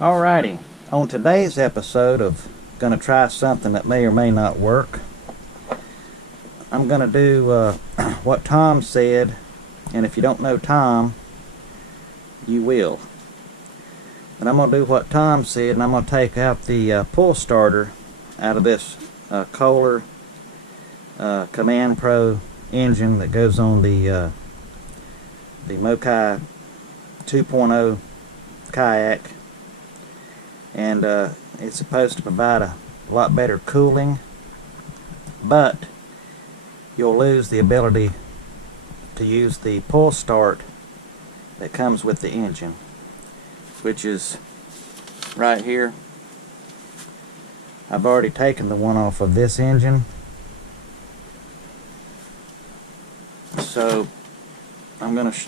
Alrighty, on today's episode of going to try something that may or may not work, I'm going to do what Tom said, and if you don't know Tom, you will. But I'm going to do what Tom said, and I'm going to take out the pull starter out of this Kohler Command Pro engine that goes on the Mokai 2.0 kayak. And it's supposed to provide a lot better cooling, but you'll lose the ability to use the pull start that comes with the engine, which is right here. I've already taken the one off of this engine, so I'm going to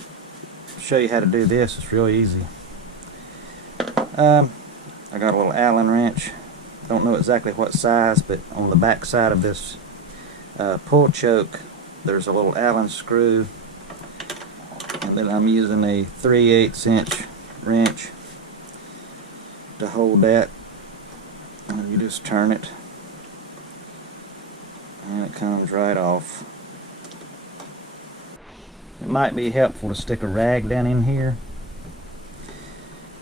show you how to do this. It's real easy. I got a little Allen wrench. Don't know exactly what size, but on the back side of this pull choke there's a little Allen screw, and then I'm using a 3/8 inch wrench to hold that, and you just turn it and it comes right off. It might be helpful to stick a rag down in here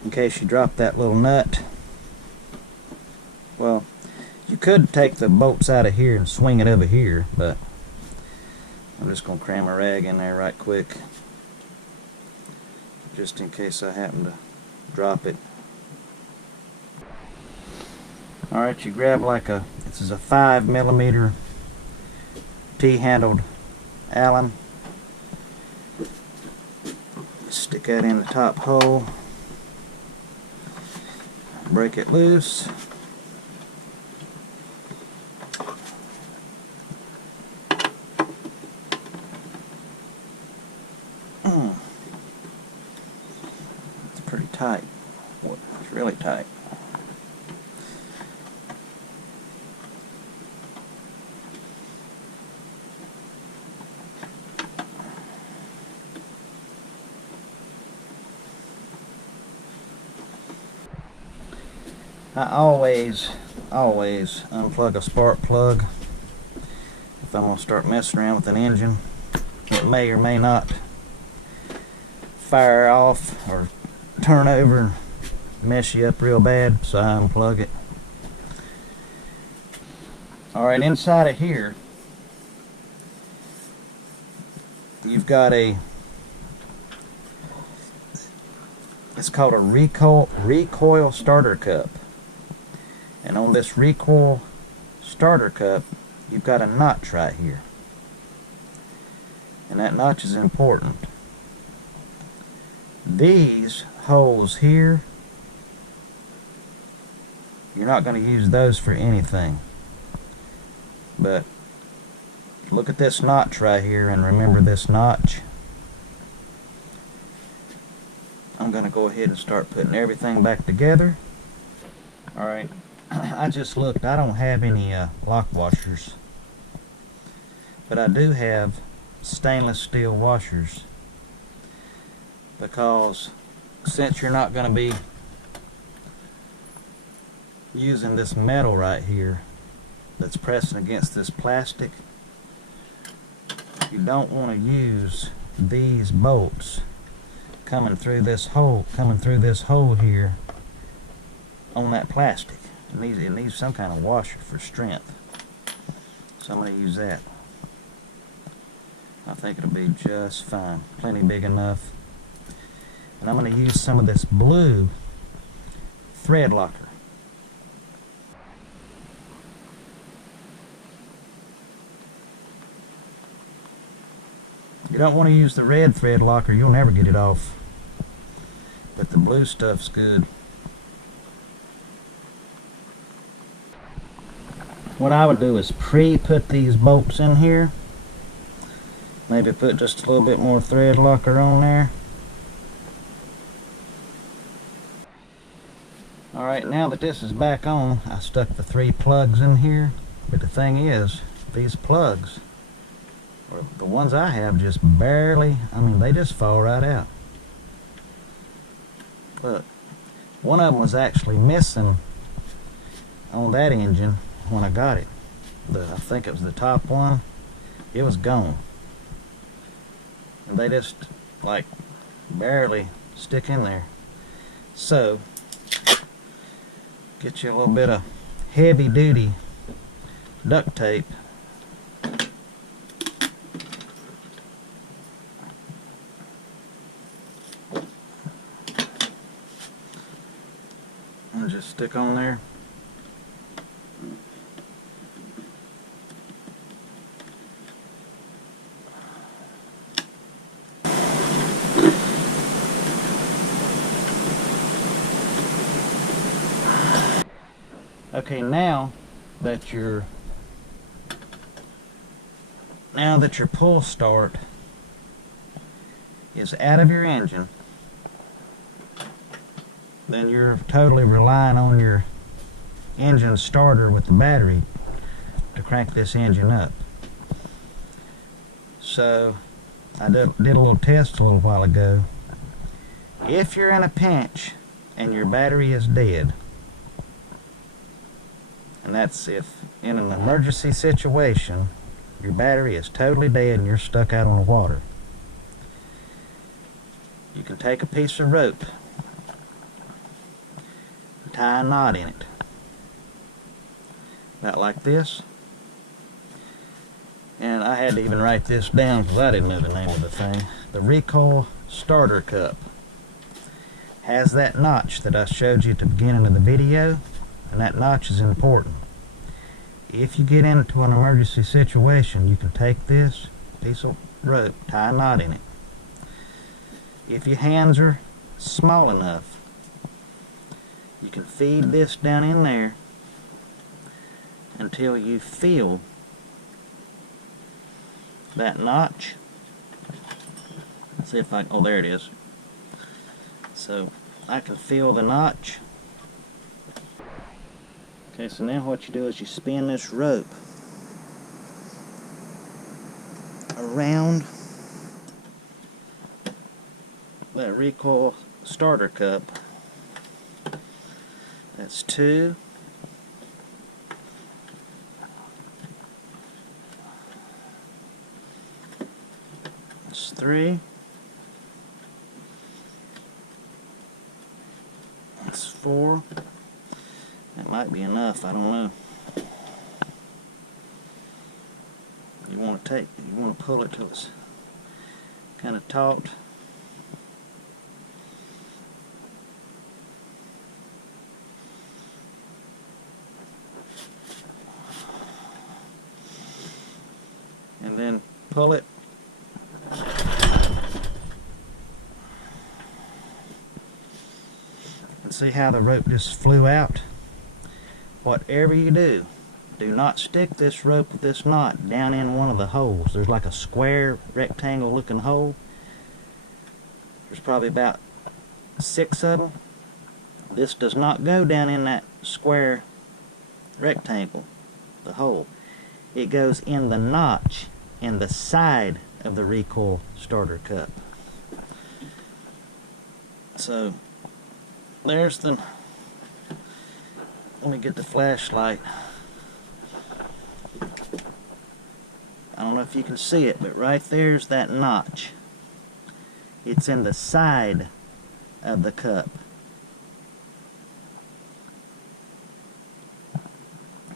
in case you drop that little nut. Well, you could take the bolts out of here and swing it over here, but I'm just going to cram a rag in there right quick, just in case I happen to drop it. Alright, you grab this is a 5mm T-handled Allen. Stick that in the top hole, break it loose. It's pretty tight. It's really tight. I always unplug a spark plug if I'm going to start messing around with an engine. It may or may not fire off or turn over and mess you up real bad, so I unplug it. Alright, inside of here you've got it's called a recoil starter cup. And on this recoil starter cup, you've got a notch right here. And that notch is important. These holes here, you're not going to use those for anything. But look at this notch right here, and remember this notch. I'm going to go ahead and start putting everything back together. Alright. I just looked. I don't have any lock washers, but I do have stainless steel washers, because since you're not going to be using this metal right here that's pressing against this plastic, you don't want to use these bolts coming through this hole here on that plastic. It needs some kind of washer for strength, so I'm going to use that. I think it'll be just fine, plenty big enough. And I'm going to use some of this blue thread locker. You don't want to use the red thread locker, you'll never get it off, but the blue stuff's good. What I would do is pre-put these bolts in here. Maybe put just a little bit more thread locker on there. Alright, now that this is back on, I stuck the 3 plugs in here. But the thing is, these plugs, or the ones I have, just barely, they just fall right out. Look, One of them was actually missing on that engine when I got it. I think it was the top one. It was gone. And they just like barely stick in there. So get you a little bit of heavy duty duct tape. And just stick on there. Okay, now that your pull start is out of your engine, then you're totally relying on your engine starter with the battery to crank this engine up. So I did a little test a little while ago. If you're in a pinch and your battery is dead, and that's if in an emergency situation your battery is totally dead and you're stuck out on the water, you can take a piece of rope, tie a knot in it, about like this. And I had to even write this down because I didn't know the name of the thing. The recoil starter cup has that notch that I showed you at the beginning of the video, and that notch is important. If you get into an emergency situation, you can take this piece of rope, tie a knot in it. If your hands are small enough, you can feed this down in there until you feel that notch. Let's see if I, oh, there it is. So I can feel the notch. Okay, so now what you do is you spin this rope around that recoil starter cup. That's 2. That's 3. That's 4. That might be enough, I don't know. You want to pull it till it's kind of taut. And then pull it. And see how the rope just flew out? Whatever you do, do not stick this rope with this knot down in one of the holes. There's like a square rectangle looking hole. There's probably about 6 of them. This does not go down in that square rectangle, the hole. It goes in the notch in the side of the recoil starter cup. So there's the, let me get the flashlight. I don't know if you can see it, but right there's that notch. It's in the side of the cup.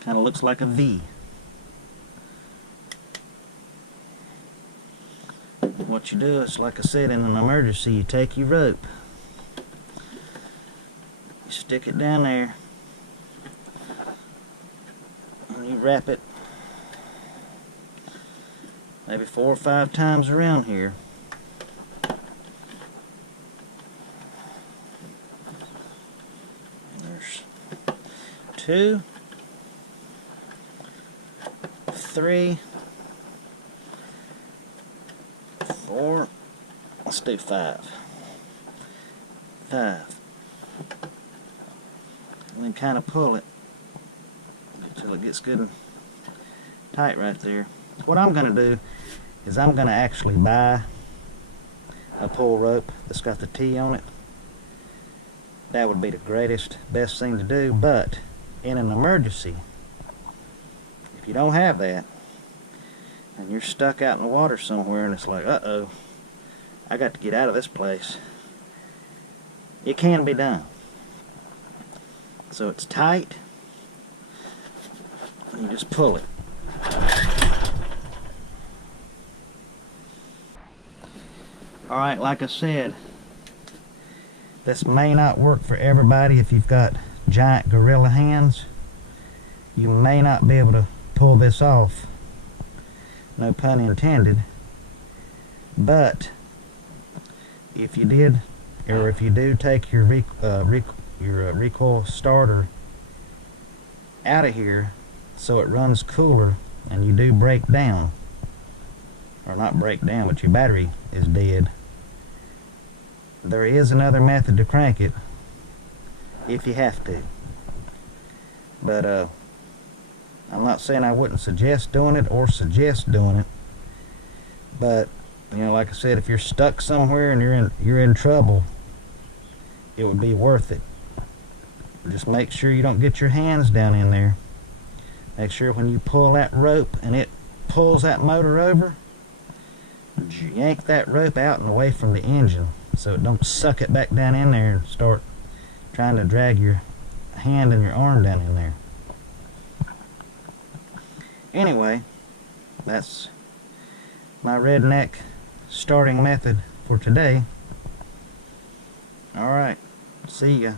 Kind of looks like a V. What you do is, like I said, in an emergency, you take your rope, you stick it down there, and you wrap it maybe 4 or 5 times around here. There's 2, 3, 4, let's do 5. 5. And then kind of pull it until it gets good and tight right there. What I'm going to do is I'm going to actually buy a pull rope that's got the T on it. that would be the best thing to do. But in an emergency, if you don't have that, and you're stuck out in the water somewhere and it's like, uh-oh, I got to get out of this place, it can be done. So it's tight, and you just pull it. Alright, like I said, this may not work for everybody. If you've got giant gorilla hands, you may not be able to pull this off. No pun intended. But if you did, or if you do take your recoil starter out of here so it runs cooler and you do break down, or not break down, but your battery is dead, there is another method to crank it if you have to. But I'm not saying I wouldn't suggest doing it or suggest doing it, but you know, like I said, if you're stuck somewhere and you're in trouble, it would be worth it. Just make sure you don't get your hands down in there. Make sure when you pull that rope and it pulls that motor over, yank that rope out and away from the engine so it don't suck it back down in there and start trying to drag your hand and your arm down in there. Anyway, that's my redneck starting method for today. Alright, see ya.